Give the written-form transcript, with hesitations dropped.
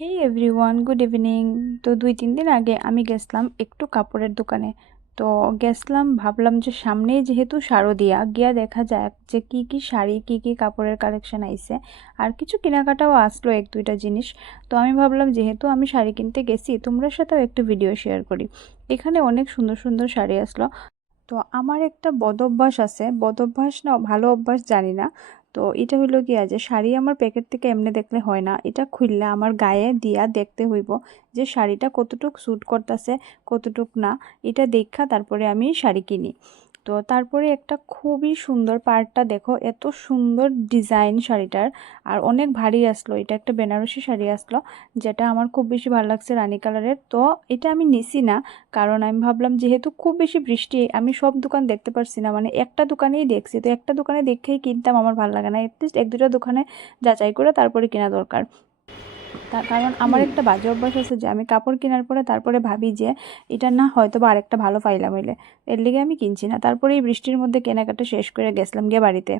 হে everyone, good evening. তো 2-3 দিন আগে আমি গেছিলাম একটু কাপড়ের দোকানে। তো গেছিলাম, ভাবলাম যে সামনেই যেহেতু শারদিয়া, গিয়া দেখা যাক যে কি কি শাড়ি, কি কি কাপড়ের কালেকশন আইছে। আর কিছু কেনাকাটাও আসলো, 1-2টা জিনিস। তো আমি ভাবলাম যেহেতু আমি শাড়ি কিনতে গেছি, তোমরা সাথেও একটু ভিডিও শেয়ার করি। এখানে অনেক সুন্দর সুন্দর শাড়ি আসলো। তো আমার একটা বদ অভ্যাস আছে, বদ অভ্যাস না ভালো অভ্যাস জানি না। তো এটা হইলো কি, যে শাড়ি আমার প্যাকেট থেকে এমনি দেখলে হয় না, এটা খুললে আমার গায়ে দিয়া দেখতে হইব যে শাড়িটা কতটুক স্যুট করতেছে, কতটুক না। এটা দেখা তারপরে আমি শাড়ি কিনি। তো তারপরে একটা খুবই সুন্দর পাড়টা দেখো, এত সুন্দর ডিজাইন শাড়িটার। আর অনেক ভারী আসলো, এটা একটা বেনারসি শাড়ি আসলো, যেটা আমার খুব বেশি ভালো লাগছে, রানী কালারের। তো এটা আমি নিছি না, কারণ আমি ভাবলাম যেহেতু খুব বেশি বৃষ্টি, আমি সব দোকান দেখতে পারছি না, মানে একটা দোকানেই দেখছি। তো একটা দোকানে দেখেই কিনতাম, আমার ভালো লাগে না, অ্যাটলিস্ট 1-2টা দোকানে যাচাই করে তারপরে কেনা দরকার। তার কারণ আমার একটা বাজে অভ্যাস আছে যে আমি কাপড় কেনার পরে তারপরে ভাবি যে এটা না হয়তো বা আরেকটা ভালো পাইলাম হইলে, এর লিগে আমি কিনছি না। তারপরে এই বৃষ্টির মধ্যে কেনাকাটা শেষ করে গেছিলাম গিয়ে বাড়িতে।